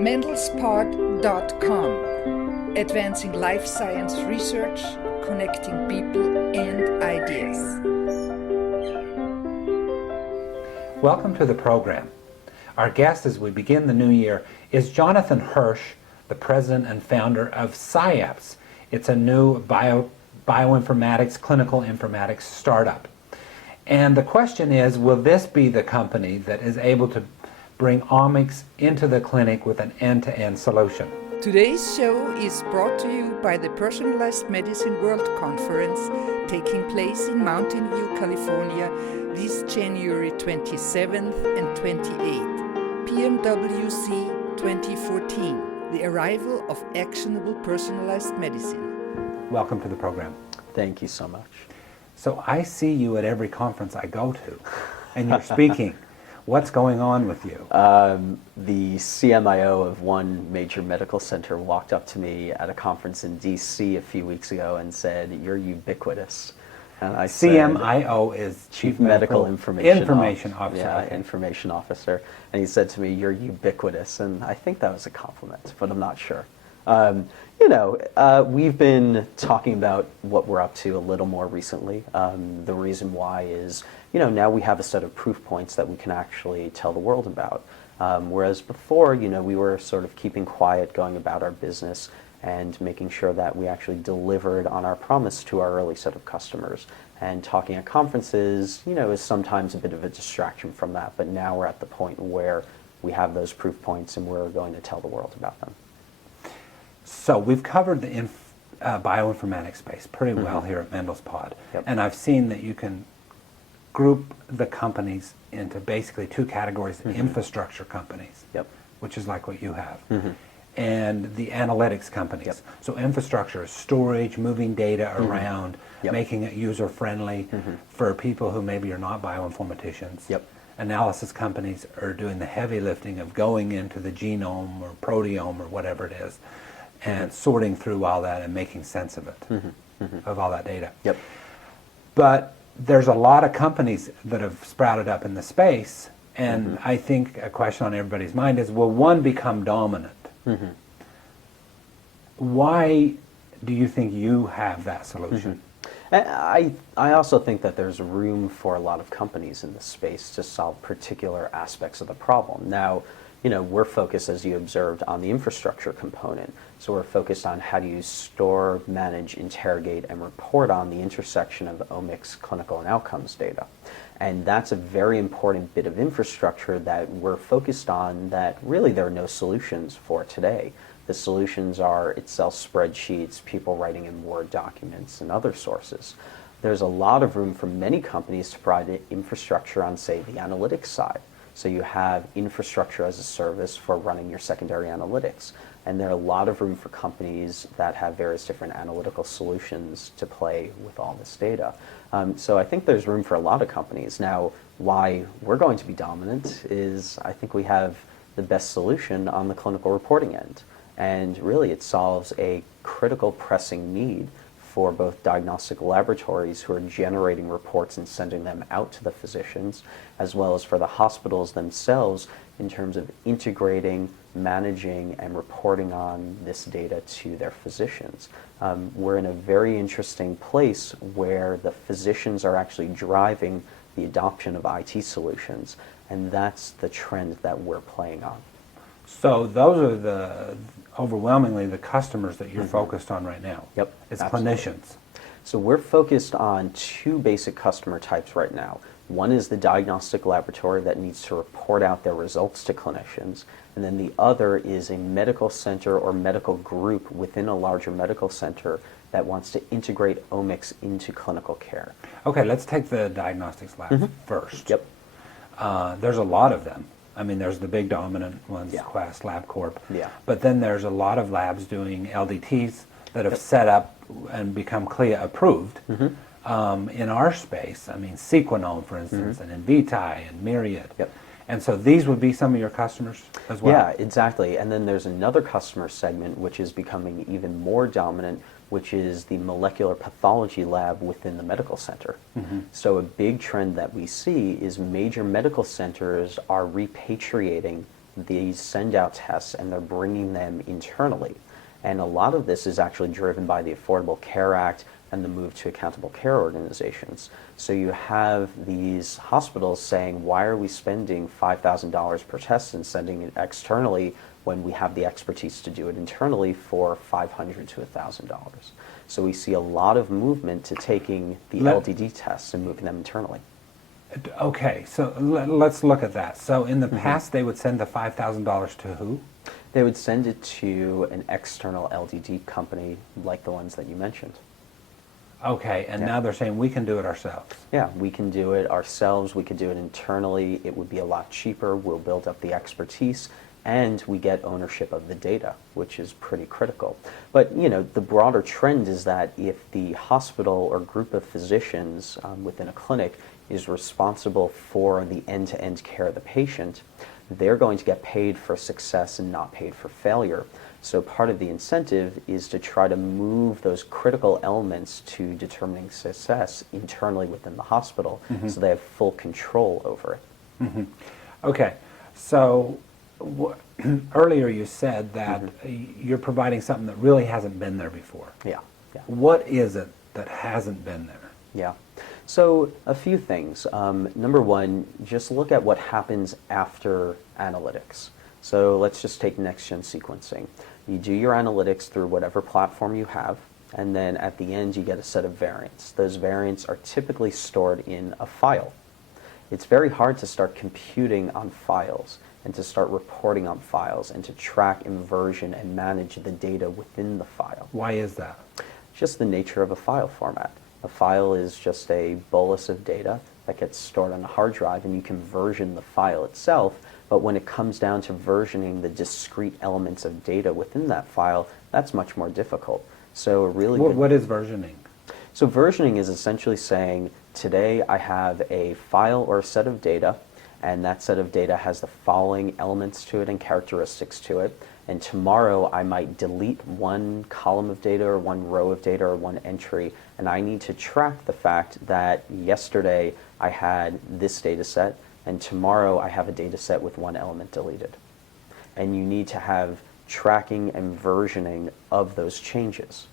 mendelspod.com, advancing life science research, connecting people and ideas. Welcome to the program. Our guest as we begin the new year is Jonathan Hirsch, the president and founder of Syapse. It's a new bioinformatics, clinical informatics startup. And the question is, will this be the company that is able to bring omics into the clinic with an end-to-end solution? Today's show is brought to you by the Personalized Medicine World Conference taking place in Mountain View, California this January 27th and 28th, PMWC 2014, the arrival of actionable personalized medicine. Welcome to the program. Thank you so much. So I see you at every conference I go to, and you're speaking. What's going on with you? The CMIO of one major medical center walked up to me at a conference in DC a few weeks ago and said, "You're ubiquitous." And I CMIO is Chief Medical Information Officer. Yeah, okay. Information Officer. And he said to me, "You're ubiquitous." And I think that was a compliment, but I'm not sure. We've been talking about what we're up to a little more recently. The reason why is, now we have a set of proof points that we can actually tell the world about. Whereas before, we were sort of keeping quiet, going about our business, and making sure that we actually delivered on our promise to our early set of customers. And talking at conferences, is sometimes a bit of a distraction from that. But now we're at the point where we have those proof points and we're going to tell the world about them. So we've covered the bioinformatics space pretty well here at Mendelspod. Yep. And I've seen that you can group the companies into basically two categories, infrastructure companies, which is like what you have, and the analytics companies. So infrastructure is storage, moving data around, making it user-friendly for people who maybe are not bioinformaticians. Analysis companies are doing the heavy lifting of going into the genome or proteome or whatever it is, and sorting through all that and making sense of it, of all that data. But there's a lot of companies that have sprouted up in the space, and I think a question on everybody's mind is, will one become dominant? Why do you think you have that solution? I also think that there's room for a lot of companies in this space to solve particular aspects of the problem. Now, we're focused, as you observed, on the infrastructure component. So we're focused on how do you store, manage, interrogate, and report on the intersection of omics, clinical, and outcomes data. And that's a very important bit of infrastructure that we're focused on that really there are no solutions for today. The solutions are Excel spreadsheets, people writing in Word documents, and other sources. There's a lot of room for many companies to provide infrastructure on, say, the analytics side. So you have infrastructure as a service for running your secondary analytics. And there are a lot of room for companies that have various different analytical solutions to play with all this data. So I think there's room for a lot of companies. Now, why we're going to be dominant is I think we have the best solution on the clinical reporting end. And really it solves a critical pressing need for both diagnostic laboratories who are generating reports and sending them out to the physicians, as well as for the hospitals themselves in terms of integrating, managing, and reporting on this data to their physicians. We're in a very interesting place where the physicians are actually driving the adoption of IT solutions, and that's the trend that we're playing on. So those are overwhelmingly the customers that you're focused on right now. It's absolutely. Clinicians. So we're focused on two basic customer types right now. One is the diagnostic laboratory that needs to report out their results to clinicians, and then the other is a medical center or medical group within a larger medical center that wants to integrate omics into clinical care. Okay, let's take the diagnostics labs first. There's a lot of them. I mean, there's the big dominant ones, Quest, LabCorp. But then there's a lot of labs doing LDTs that have set up and become CLIA approved. In our space, I mean, Sequenome, for instance, and Invitae and Myriad. And so these would be some of your customers as well? Yeah, exactly. And then there's another customer segment which is becoming even more dominant, which is the molecular pathology lab within the medical center. So a big trend that we see is major medical centers are repatriating these send out tests and they're bringing them internally. And a lot of this is actually driven by the Affordable Care Act and the move to accountable care organizations. So you have these hospitals saying, why are we spending $5,000 per test and sending it externally when we have the expertise to do it internally for $500 to $1,000? So we see a lot of movement to taking the LDD tests and moving them internally. Okay, so let's look at that. So in the past, they would send the $5,000 to who? They would send it to an external LDD company like the ones that you mentioned. Okay, and now they're saying we can do it ourselves. Yeah, we can do it ourselves. We could do it internally. It would be a lot cheaper. We'll build up the expertise, and we get ownership of the data, which is pretty critical. But you know, the broader trend is that if the hospital or group of physicians within a clinic is responsible for the end-to-end care of the patient, they're going to get paid for success and not paid for failure. So part of the incentive is to try to move those critical elements to determining success internally within the hospital, so they have full control over it. Okay, so earlier you said that you're providing something that really hasn't been there before. Yeah. What is it that hasn't been there? Yeah. So a few things. Number one, just look at what happens after analytics. So let's just take next-gen sequencing. You do your analytics through whatever platform you have, and then at the end you get a set of variants. Those variants are typically stored in a file. It's very hard to start computing on files and to start reporting on files and to track inversion and manage the data within the file. Why is that? Just the nature of a file format. A file is just a bolus of data that gets stored on a hard drive, and you can version the file itself, but when it comes down to versioning the discrete elements of data within that file, that's much more difficult. So a really What is versioning? So versioning is essentially saying, today I have a file or a set of data, and that set of data has the following elements to it and characteristics to it, and tomorrow I might delete one column of data or one row of data or one entry, and I need to track the fact that yesterday I had this data set, and tomorrow I have a data set with one element deleted. And you need to have tracking and versioning of those changes.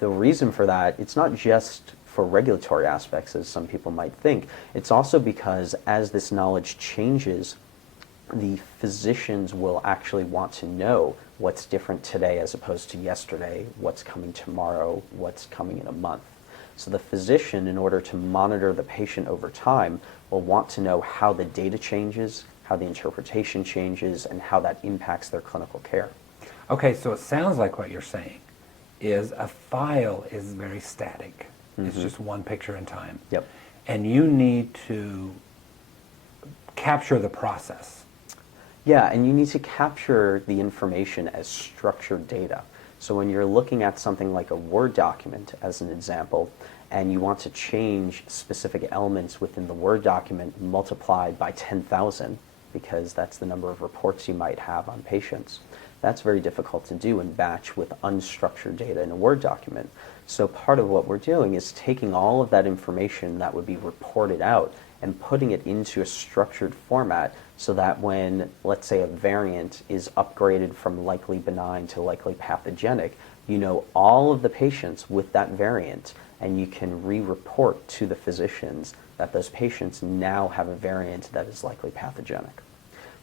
The reason for that, it's not just for regulatory aspects, as some people might think. It's also because as this knowledge changes, the physicians will actually want to know what's different today as opposed to yesterday, what's coming tomorrow, what's coming in a month. So the physician, in order to monitor the patient over time, will want to know how the data changes, how the interpretation changes, and how that impacts their clinical care. Okay, so it sounds like what you're saying is a file is very static. It's just one picture in time. Yep. And you need to capture the process. Yeah, and you need to capture the information as structured data. So when you're looking at something like a Word document, as an example, and you want to change specific elements within the Word document multiplied by 10,000, because that's the number of reports you might have on patients, that's very difficult to do in batch with unstructured data in a Word document. So part of what we're doing is taking all of that information that would be reported out and putting it into a structured format so that when, let's say, a variant is upgraded from likely benign to likely pathogenic, you know all of the patients with that variant, and you can re-report to the physicians that those patients now have a variant that is likely pathogenic.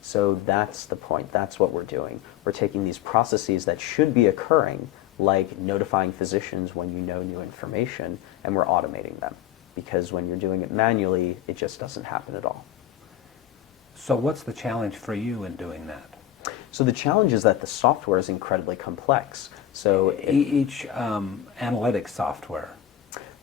So that's the point. That's what we're doing. We're taking these processes that should be occurring, like notifying physicians when you know new information, and we're automating them. Because when you're doing it manually, it just doesn't happen at all. So what's the challenge for you in doing that? So the challenge is that the software is incredibly complex. So each analytics software.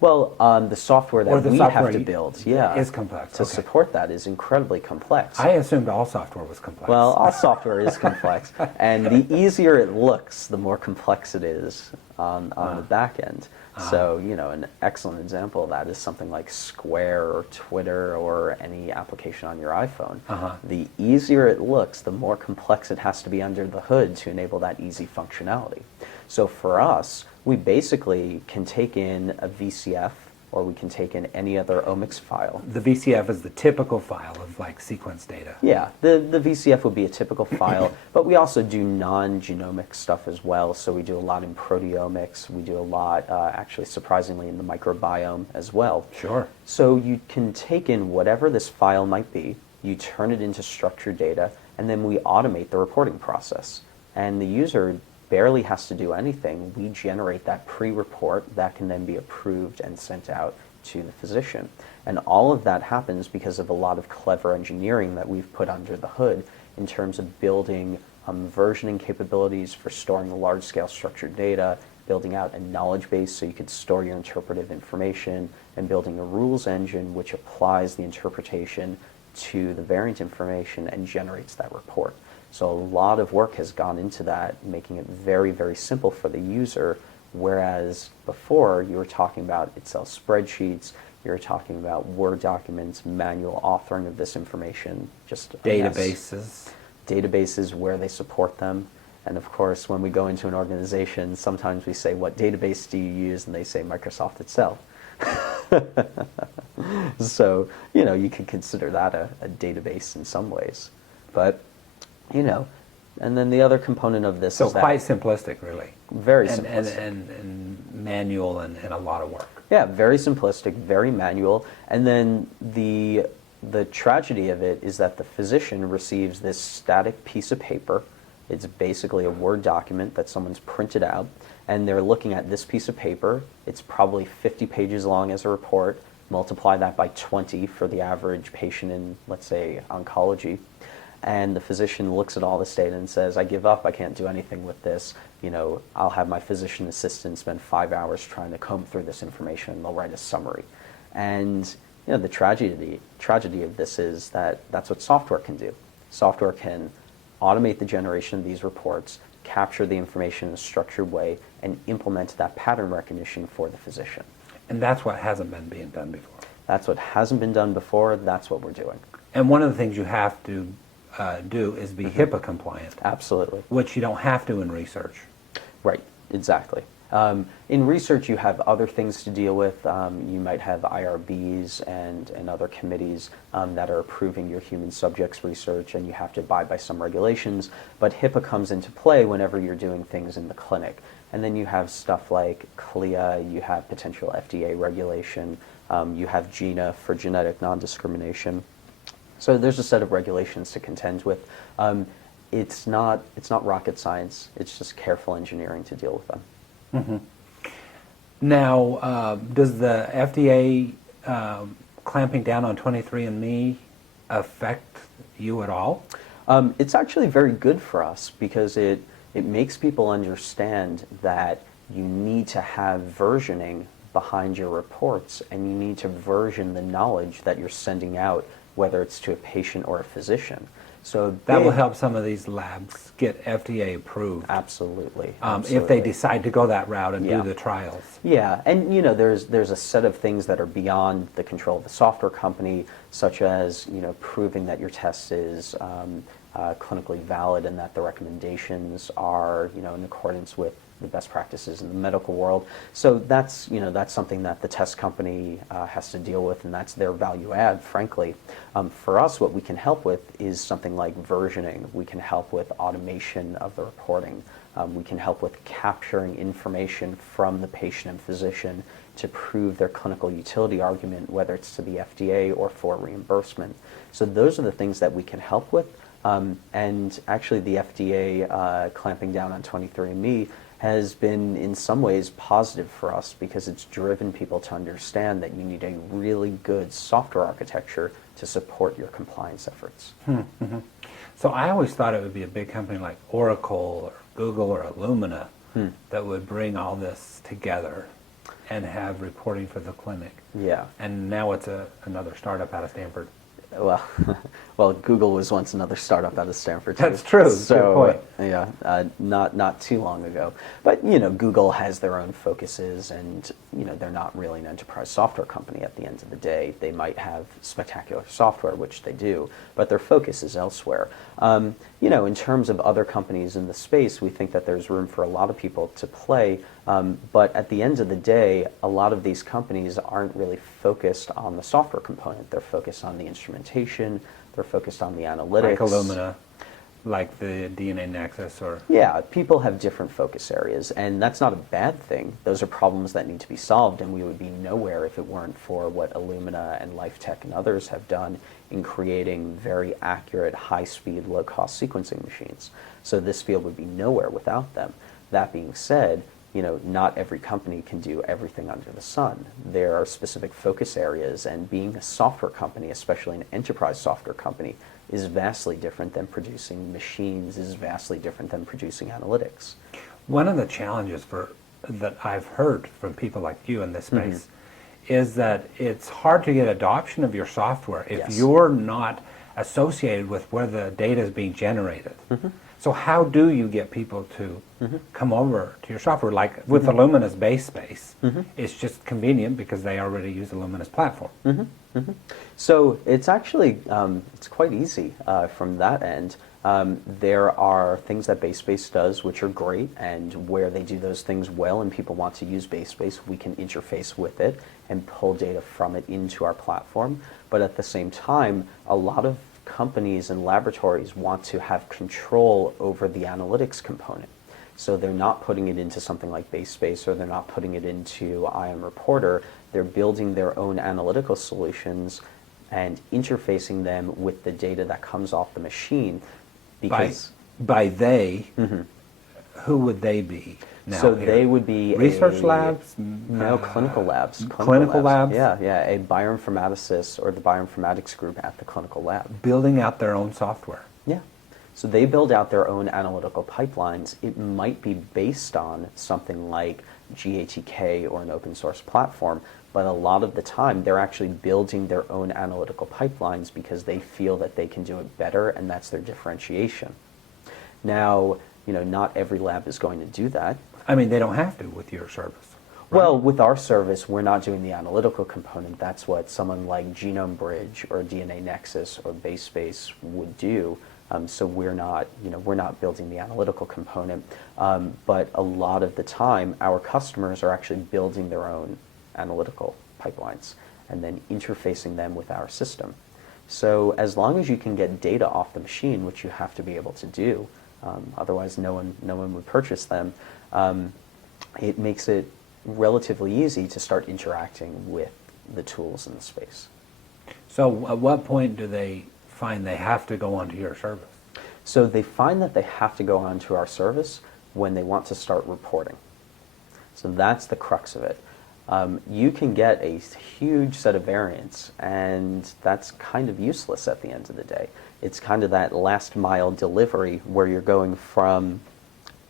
Well, the software that we have to build, is complex. To support that is incredibly complex. I assumed all software was complex. Well, all software is complex, and the easier it looks, the more complex it is on the back end. So, you know, an excellent example of that is something like Square or Twitter or any application on your iPhone. The easier it looks, the more complex it has to be under the hood to enable that easy functionality. So for us, we basically can take in a VCF or we can take in any other omics file. The VCF is the typical file of like sequence data. Yeah, the VCF would be a typical file, but we also do non-genomic stuff as well. So we do a lot in proteomics. We do a lot, actually, surprisingly, in the microbiome as well. Sure. So you can take in whatever this file might be, you turn it into structured data, and then we automate the reporting process. And the user barely has to do anything. We generate that pre-report that can then be approved and sent out to the physician. And all of that happens because of a lot of clever engineering that we've put under the hood in terms of building versioning capabilities for storing large-scale structured data, building out a knowledge base so you could store your interpretive information, and building a rules engine which applies the interpretation to the variant information and generates that report. So a lot of work has gone into that, making it very, very simple for the user, whereas before you were talking about Excel spreadsheets, you were talking about Word documents, manual authoring of this information, just Databases. Databases where they support them. And of course, when we go into an organization, sometimes we say, what database do you use? And they say Microsoft itself. So, you know, you could consider that a database in some ways. But you know, and then the other component of this is So quite simplistic, really. Very and, simplistic. And manual and a lot of work. Yeah, very simplistic, very manual. And then the tragedy of it is that the physician receives this static piece of paper. It's basically a Word document that someone's printed out, and they're looking at this piece of paper. It's probably 50 pages long as a report. Multiply that by 20 for the average patient in, let's say, oncology. And the physician looks at all this data and says, I give up, I can't do anything with this. You know, I'll have my physician assistant spend 5 hours trying to comb through this information, and they'll write a summary. And you know, the tragedy of this is that that's what software can do. Software can automate the generation of these reports, capture the information in a structured way, and implement that pattern recognition for the physician. And that's what hasn't been being done before. That's what hasn't been done before. That's what we're doing. And one of the things you have to do is be HIPAA compliant. Absolutely. Which you don't have to in research. Right, exactly. In research, you have other things to deal with. You might have IRBs and other committees that are approving your human subjects research, and you have to abide by some regulations. But HIPAA comes into play whenever you're doing things in the clinic. And then you have stuff like CLIA, you have potential FDA regulation, you have GINA for genetic non-discrimination. So there's a set of regulations to contend with. It's not rocket science. It's just careful engineering to deal with them. Mm-hmm. Now, does the FDA clamping down on 23andMe affect you at all? It's actually very good for us because it makes people understand that you need to have versioning behind your reports, and you need to version the knowledge that you're sending out, whether it's to a patient or a physician. So that will help some of these labs get FDA approved. Absolutely. If they decide to go that route and Yeah. do the trials. Yeah, and you know, there's a set of things that are beyond the control of the software company, such as proving that your test is clinically valid and that the recommendations are in accordance with the best practices in the medical world. So that's something that the test company has to deal with, and that's their value add, frankly. For us, what we can help with is something like versioning. We can help with automation of the reporting. We can help with capturing information from the patient and physician to prove their clinical utility argument, whether it's to the FDA or for reimbursement. So those are the things that we can help with. And actually the FDA clamping down on 23andMe has been in some ways positive for us because it's driven people to understand that you need a really good software architecture to support your compliance efforts. Mm-hmm. So I always thought it would be a big company like Oracle or Google or Illumina that would bring all this together and have reporting for the clinic. Yeah. And now it's another startup out of Stanford. Well, Google was once another startup out of Stanford too. That's true. So, good point. Yeah, not too long ago. But Google has their own focuses, and they're not really an enterprise software company at the end of the day. They might have spectacular software, which they do, but their focus is elsewhere. In terms of other companies in the space, we think that there's room for a lot of people to play. But at the end of the day, a lot of these companies aren't really focused on the software component. They're focused on the instrumentation, they're focused on the analytics. Like Illumina, like the DNA Nexus, or... Yeah, people have different focus areas, and that's not a bad thing. Those are problems that need to be solved, and we would be nowhere if it weren't for what Illumina and LifeTech and others have done in creating very accurate, high-speed, low-cost sequencing machines. So this field would be nowhere without them. That being said, not every company can do everything under the sun. There are specific focus areas, and being a software company, especially an enterprise software company, is vastly different than producing machines, is vastly different than producing analytics. One of the challenges that I've heard from people like you in this space is that it's hard to get adoption of your software if you're not associated with where the data is being generated. So how do you get people to come over to your software? Like with Illumina's base space, it's just convenient because they already use Illumina's platform. So it's actually, it's quite easy from that end. There are things that BaseSpace does which are great, and where they do those things well and people want to use BaseSpace, we can interface with it and pull data from it into our platform. But at the same time, a lot of companies and laboratories want to have control over the analytics component. So they're not putting it into something like BaseSpace, or they're not putting it into IM Reporter. They're building their own analytical solutions and interfacing them with the data that comes off the machine. Because by they, who would they be now? So they would be research labs? No, clinical labs. Clinical labs? Yeah, a bioinformaticist or the bioinformatics group at the clinical lab. Building out their own software. Yeah. So they build out their own analytical pipelines. It might be based on something like GATK or an open source platform, but a lot of the time they're actually building their own analytical pipelines because they feel that they can do it better, and that's their differentiation. Now, not every lab is going to do that. I mean, they don't have to with your service. Right? Well, with our service, we're not doing the analytical component. That's what someone like Genome Bridge or DNA Nexus or BaseSpace would do. So we're not building the analytical component. But a lot of the time, our customers are actually building their own analytical pipelines and then interfacing them with our system. So as long as you can get data off the machine, which you have to be able to do, otherwise no one would purchase them, it makes it relatively easy to start interacting with the tools in the space. So at what point do they find they have to go onto your service? So they find that they have to go onto our service when they want to start reporting. So that's the crux of it. You can get a huge set of variants, and that's kind of useless at the end of the day. It's kind of that last mile delivery where you're going from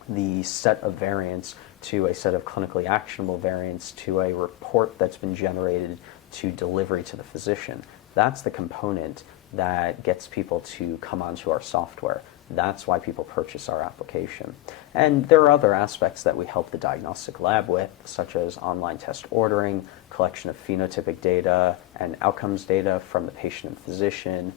the set of variants to a set of clinically actionable variants to a report that's been generated to delivery to the physician. That's the component that gets people to come onto our software. That's why people purchase our application. And there are other aspects that we help the diagnostic lab with, such as online test ordering, collection of phenotypic data and outcomes data from the patient and physician,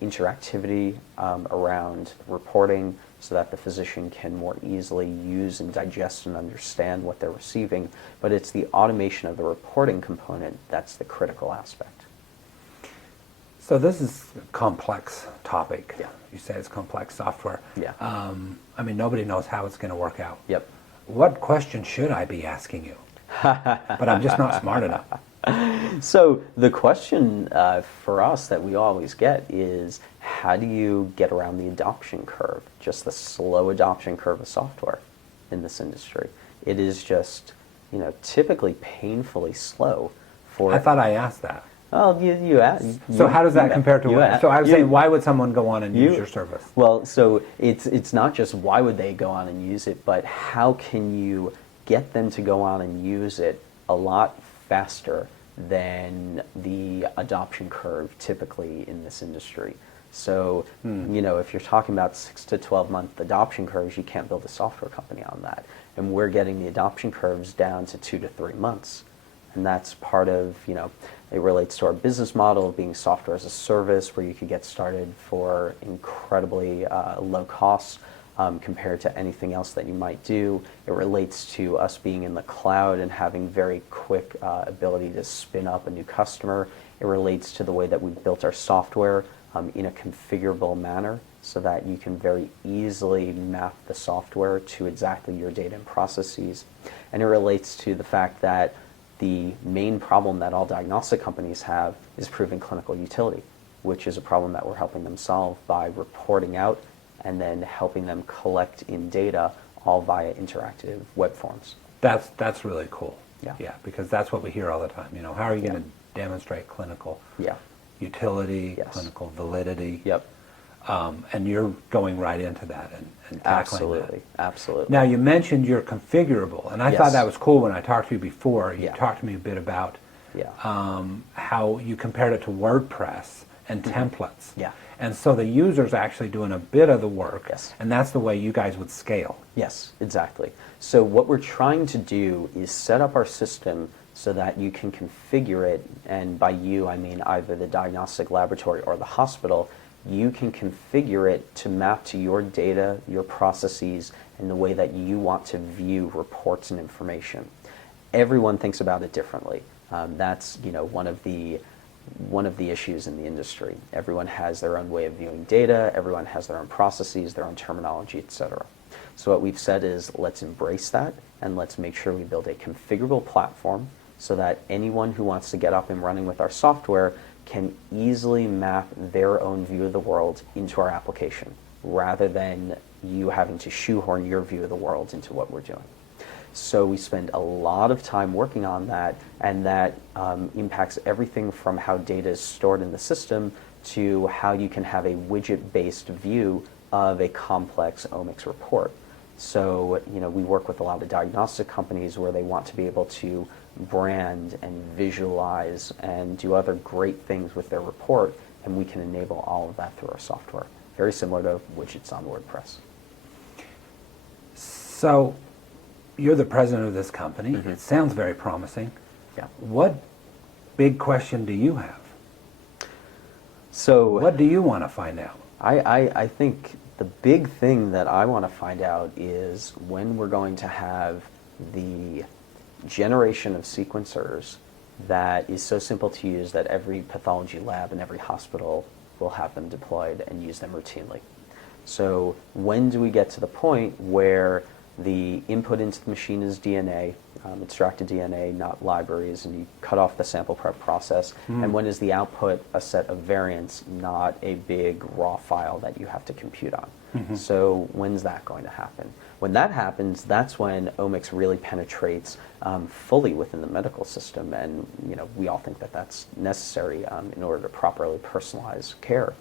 interactivity around reporting so that the physician can more easily use and digest and understand what they're receiving. But it's the automation of the reporting component that's the critical aspect. So this is a complex topic. Yeah. You say it's complex software. Yeah. I mean, nobody knows how it's going to work out. Yep. What question should I be asking you? But I'm just not smart enough. So the question for us that we always get is, how do you get around the adoption curve, just the slow adoption curve of software in this industry? It is just, typically painfully slow. I thought I asked that. Well, you asked. So how does that compare to what? So I was saying, why would someone go on and use your service? Well, so it's not just why would they go on and use it, but how can you get them to go on and use it a lot faster than the adoption curve typically in this industry. So, if you're talking about 6 to 12 month adoption curves, you can't build a software company on that. And we're getting the adoption curves down to 2 to 3 months. And that's part of, it relates to our business model of being software as a service, where you could get started for incredibly low costs. compared to anything else that you might do. It relates to us being in the cloud and having very quick ability to spin up a new customer. It relates to the way that we've built our software in a configurable manner so that you can very easily map the software to exactly your data and processes. And it relates to the fact that the main problem that all diagnostic companies have is proving clinical utility, which is a problem that we're helping them solve by reporting out and then helping them collect in data all via interactive web forms. That's really cool. Yeah. Because that's what we hear all the time. You know, how are you going to demonstrate clinical utility, clinical validity? Yep. And you're going right into that and tackling that. Absolutely. Now, you mentioned you're configurable, and I thought that was cool when I talked to you before. You talked to me a bit about how you compared it to WordPress and templates. Yeah. And so the user's actually doing a bit of the work, Yes. and that's the way you guys would scale. Yes, exactly. So what we're trying to do is set up our system so that you can configure it, and by you I mean either the diagnostic laboratory or the hospital. You can configure it to map to your data, your processes, and the way that you want to view reports and information. Everyone thinks about it differently. That's one of the issues in the industry. Everyone has their own way of viewing data. Everyone has their own processes, their own terminology, etc. So what we've said is let's embrace that and let's make sure we build a configurable platform so that anyone who wants to get up and running with our software can easily map their own view of the world into our application, rather than you having to shoehorn your view of the world into what we're doing. So we spend a lot of time working on that, and that impacts everything from how data is stored in the system to how you can have a widget-based view of a complex omics report. So, we work with a lot of diagnostic companies where they want to be able to brand and visualize and do other great things with their report, and we can enable all of that through our software. Very similar to widgets on WordPress. So, you're the president of this company. It sounds very promising. Yeah. What big question do you have? So, what do you want to find out? I think the big thing that I want to find out is when we're going to have the generation of sequencers that is so simple to use that every pathology lab and every hospital will have them deployed and use them routinely. So when do we get to the point where the input into the machine is DNA, extracted DNA, not libraries, and you cut off the sample prep process, and when is the output a set of variants, not a big raw file that you have to compute on? So when's that going to happen? When that happens, that's when omics really penetrates fully within the medical system, and we all think that that's necessary in order to properly personalize care.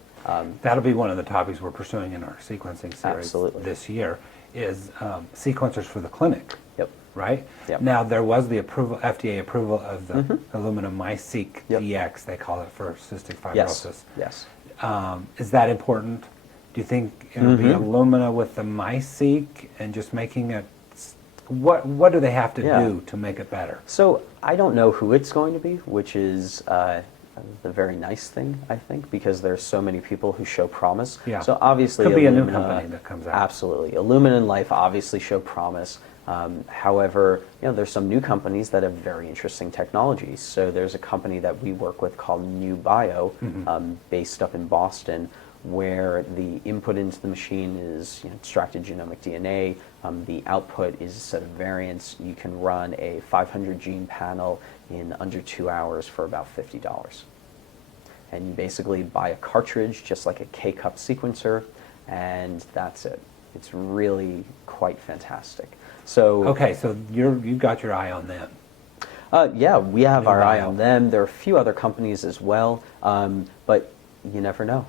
That'll be one of the topics we're pursuing in our sequencing series this year, is sequencers for the clinic. Yep. Right? Yep. Now, there was the FDA approval of the Illumina MySeq DX, they call it, for cystic fibrosis. Yes. Is that important? Do you think it'll be Illumina with the MySeq and just making it, what do they have to do to make it better? So I don't know who it's going to be, which is the very nice thing, I think, because there's so many people who show promise. Yeah. So obviously Could be Illumina, a new company that comes out. Absolutely. Illumina and Life obviously show promise. However, there's some new companies that have very interesting technologies. So there's a company that we work with called New Bio, based up in Boston, where the input into the machine is extracted genomic DNA. The output is a set of variants. You can run a 500 gene panel in under 2 hours for about $50. And you basically buy a cartridge, just like a K-cup sequencer, and that's it. It's really quite fantastic. So okay, so you've got your eye on them. Yeah, we have our eye Bio. on them. There are a few other companies as well, but you never know.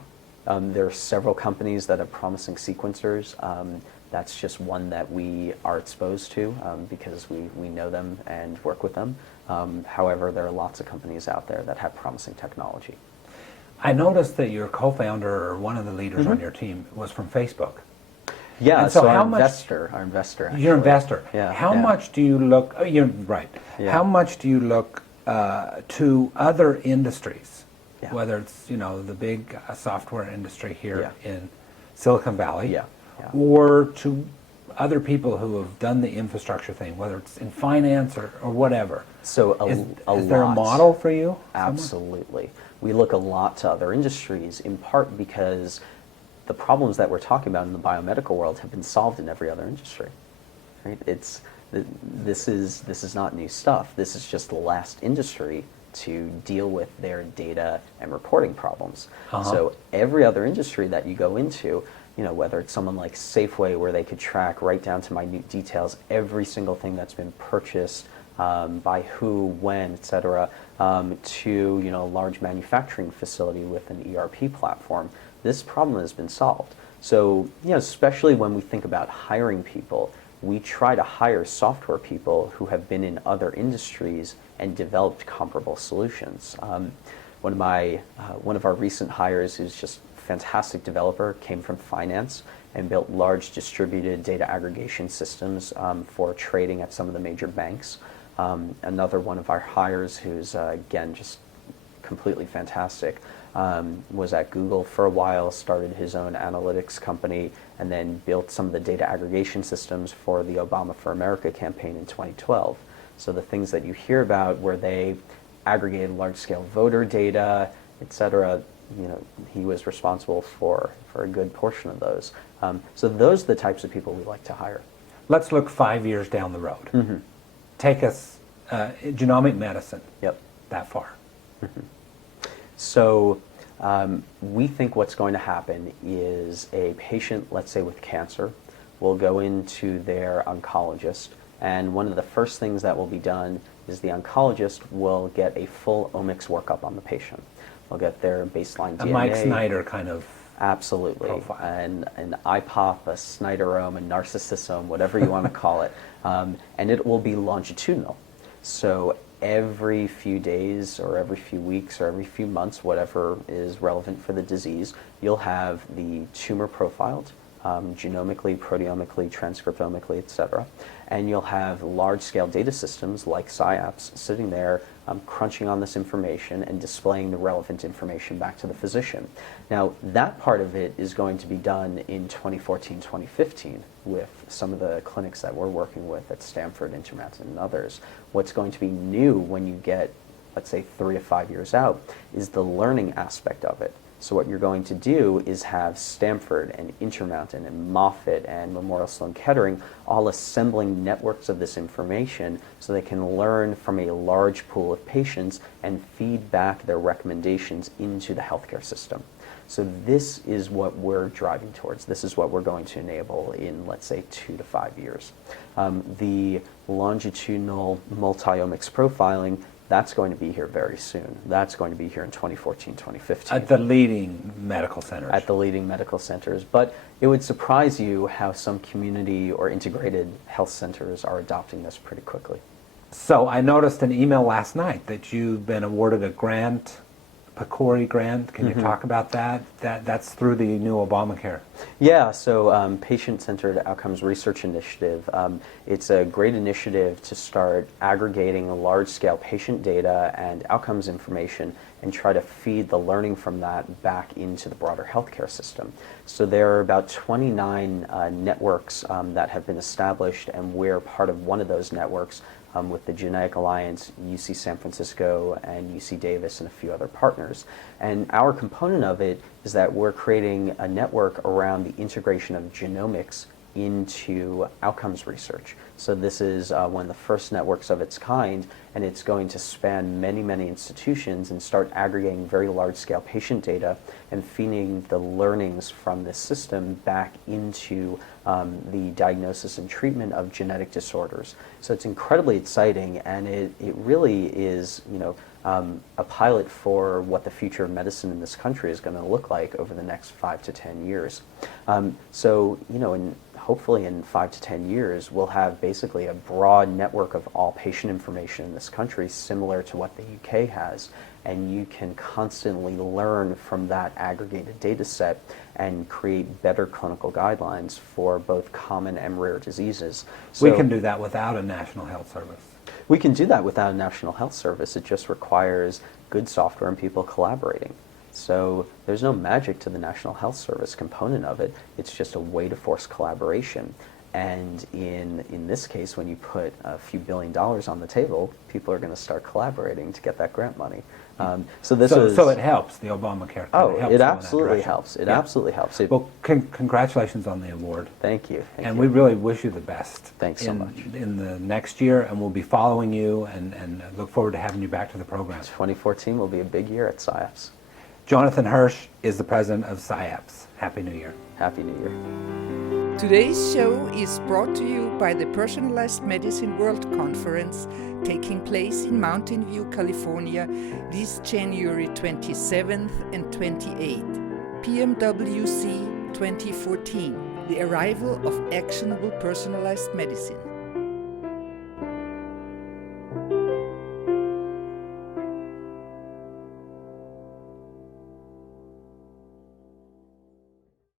There are several companies that have promising sequencers. That's just one that we are exposed to because we know them and work with them. However, there are lots of companies out there that have promising technology. I noticed that your co-founder, or one of the leaders on your team, was from Facebook. Yeah, And so our how much- investor, actually. Your investor. Yeah, How yeah. much do you look? Oh, you're right. Yeah. How much do you look to other industries, Yeah. whether it's the big software industry here Yeah. in Silicon Valley, Yeah. or to other people who have done the infrastructure thing, whether it's in finance or whatever. So is there a model for you? Absolutely. We look a lot to other industries, in part because the problems that we're talking about in the biomedical world have been solved in every other industry. Right? This is not new stuff. This is just the last industry to deal with their data and reporting problems. So every other industry that you go into, whether it's someone like Safeway, where they could track right down to minute details every single thing that's been purchased, by who, when, et cetera, to a large manufacturing facility with an ERP platform, this problem has been solved. So especially when we think about hiring people, we try to hire software people who have been in other industries and developed comparable solutions. One of our recent hires, who's just a fantastic developer, came from finance and built large distributed data aggregation systems for trading at some of the major banks. Another one of our hires, who's again just completely fantastic, was at Google for a while, started his own analytics company, and then built some of the data aggregation systems for the Obama for America campaign in 2012. So the things that you hear about where they aggregated large-scale voter data, et cetera, he was responsible for a good portion of those. So those are the types of people we like to hire. Let's look 5 years down the road. Take us genomic medicine. Yep. That far. So we think what's going to happen is a patient, let's say with cancer, will go into their oncologist, and one of the first things that will be done is the oncologist will get a full omics workup on the patient. They'll get their baseline DNA. A Mike Snyder kind of absolutely profile. An IPOP, a Snyderome, a narcissisome, whatever you want to call it, and it will be longitudinal. So every few days or every few weeks or every few months, whatever is relevant for the disease, you'll have the tumor profiled, genomically, proteomically, transcriptomically, et cetera. And you'll have large-scale data systems like Syapse sitting there crunching on this information and displaying the relevant information back to the physician. Now, that part of it is going to be done in 2014, 2015 with some of the clinics that we're working with at Stanford, Intermountain, and others. What's going to be new when you get, let's say, 3 to 5 years out is the learning aspect of it. So what you're going to do is have Stanford and Intermountain and Moffitt and Memorial Sloan Kettering all assembling networks of this information so they can learn from a large pool of patients and feed back their recommendations into the healthcare system. So this is what we're driving towards. This is what we're going to enable in, let's say, 2 to 5 years. The longitudinal multi-omics profiling, that's going to be here very soon. That's going to be here in 2014, 2015. At the leading medical centers. At the leading medical centers. But it would surprise you how some community or integrated health centers are adopting this pretty quickly. So I noticed an email last night that you've been awarded a grant, PCORI grant. Can you talk about that? That's through the new Obamacare. Yeah, so Patient-Centered Outcomes Research Initiative. It's a great initiative to start aggregating large-scale patient data and outcomes information and try to feed the learning from that back into the broader healthcare system. So there are about 29 networks that have been established, and we're part of one of those networks with the Genetic Alliance, UC San Francisco, and UC Davis, and a few other partners. And our component of it is that we're creating a network around the integration of genomics into outcomes research. So this is one of the first networks of its kind, and it's going to span many, many institutions and start aggregating very large-scale patient data and feeding the learnings from this system back into the diagnosis and treatment of genetic disorders. So it's incredibly exciting, and it really is, a pilot for what the future of medicine in this country is going to look like over the next 5 to 10 years. Hopefully in 5 to 10 years, we'll have basically a broad network of all patient information in this country, similar to what the UK has, and you can constantly learn from that aggregated data set and create better clinical guidelines for both common and rare diseases. So we can do that without a national health service. We can do that without a national health service. It just requires good software and people collaborating. So there's no magic to the National Health Service component of it. It's just a way to force collaboration. And in this case, when you put a few $1 billion on the table, people are going to start collaborating to get that grant money. So it helps, the Obamacare. It absolutely helps. It absolutely helps. Well, congratulations on the award. Thank you. And we really wish you the best. Thanks so much. In the next year, and we'll be following you and look forward to having you back to the program. 2014 will be a big year at Syapse. Jonathan Hirsch is the president of Syapse. Happy New Year. Happy New Year. Today's show is brought to you by the Personalized Medicine World Conference taking place in Mountain View, California this January 27th and 28th. PMWC 2014, the arrival of actionable personalized medicine.